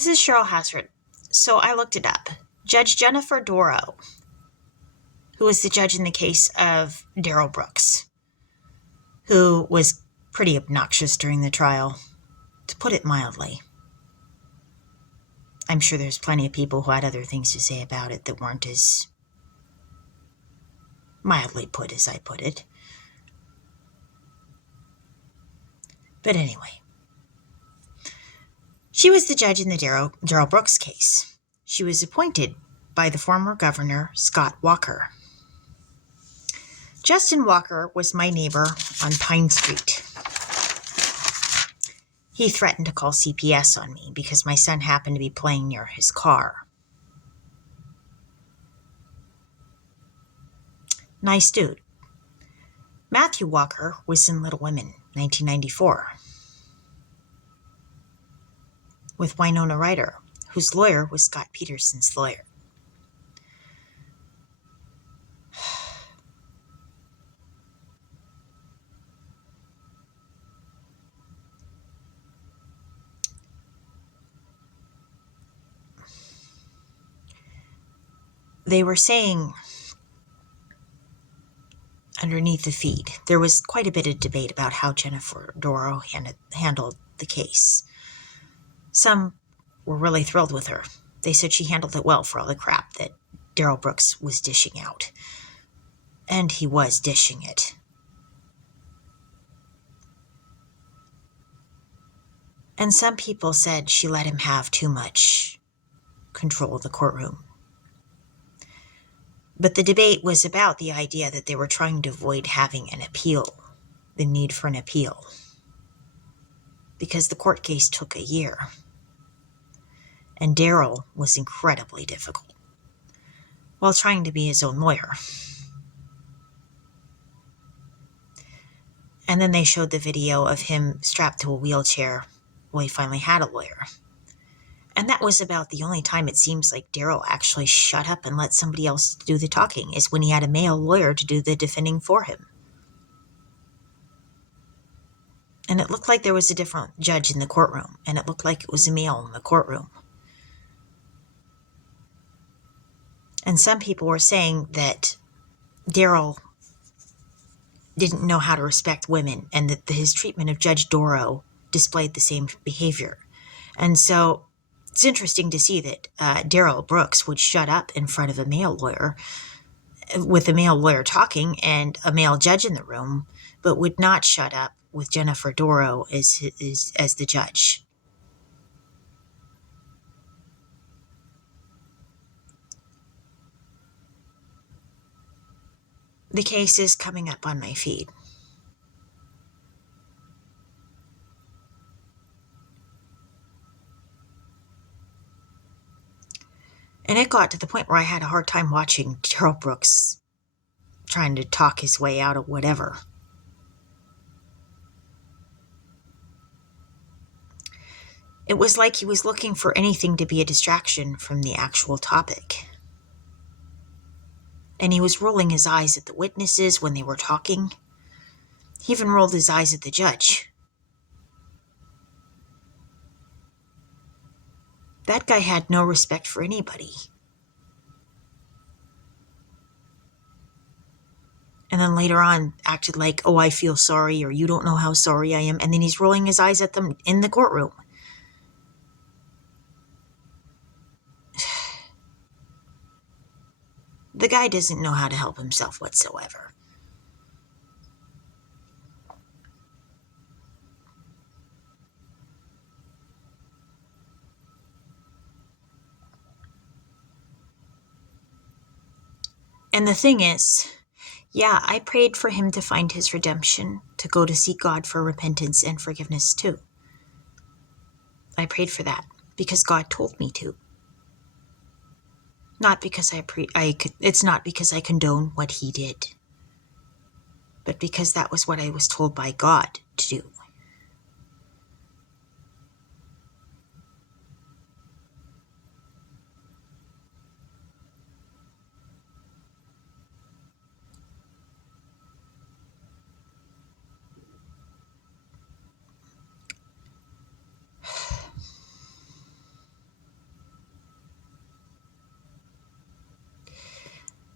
This is Cheryl Hazzard. So I looked it up. Judge Jennifer Darrow, who was the judge in the case of Darrell Brooks, who was pretty obnoxious during the trial, to put it mildly. I'm sure there's plenty of people who had other things to say about it that weren't as mildly put as I put it. But anyway, she was the judge in the Darrell Brooks case. She was appointed by the former governor, Scott Walker. Justin Walker was my neighbor on Pine Street. He threatened to call CPS on me because my son happened to be playing near his car. Nice dude. Matthew Walker was in Little Women, 1994, with Winona Ryder, whose lawyer was Scott Peterson's lawyer. They were saying underneath the feed, there was quite a bit of debate about how Jennifer Darrow handled the case. Some were really thrilled with her. They said she handled it well for all the crap that Darrell Brooks was dishing out. And he was dishing it. And some people said she let him have too much control of the courtroom. But the debate was about the idea that they were trying to avoid having an appeal, the need for an appeal, because the court case took a year. And Darrell was incredibly difficult while trying to be his own lawyer. And then they showed the video of him strapped to a wheelchair. Well, he finally had a lawyer. And that was about the only time it seems like Darrell actually shut up and let somebody else do the talking, is when he had a male lawyer to do the defending for him. And it looked like there was a different judge in the courtroom, and it looked like it was a male in the courtroom. And some people were saying that Darrell didn't know how to respect women, and that his treatment of Judge Darrow displayed the same behavior. And so it's interesting to see that Darrell Brooks would shut up in front of a male lawyer, with a male lawyer talking and a male judge in the room, but would not shut up with Jennifer Darrow as the judge. The case is coming up on my feed. And it got to the point where I had a hard time watching Darrell Brooks trying to talk his way out of whatever. It was like he was looking for anything to be a distraction from the actual topic. And he was rolling his eyes at the witnesses when they were talking. He even rolled his eyes at the judge. That guy had no respect for anybody. And then later on acted like, oh, I feel sorry, or you don't know how sorry I am. And then he's rolling his eyes at them in the courtroom. The guy doesn't know how to help himself whatsoever. And the thing is, yeah, I prayed for him to find his redemption, to go to seek God for repentance and forgiveness too. I prayed for that because God told me to. Not because it's not because I condone what he did, but because that was what I was told by God to do.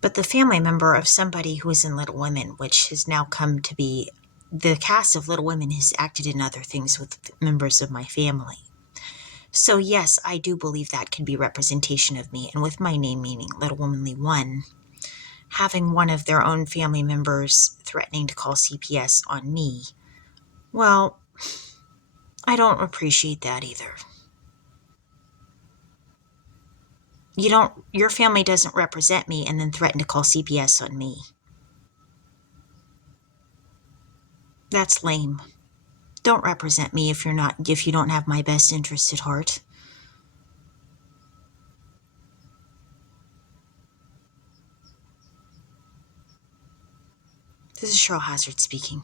but the family member of somebody who was in Little Women, which has now come to be the cast of Little Women, has acted in other things with members of my family. So yes, I do believe that could be representation of me. And with my name meaning Little Womanly One, having one of their own family members threatening to call CPS on me, well, I don't appreciate that either. Your family doesn't represent me and then threaten to call CPS on me. That's lame. Don't represent me if you don't have my best interest at heart. This is Cheryl Hazzard speaking.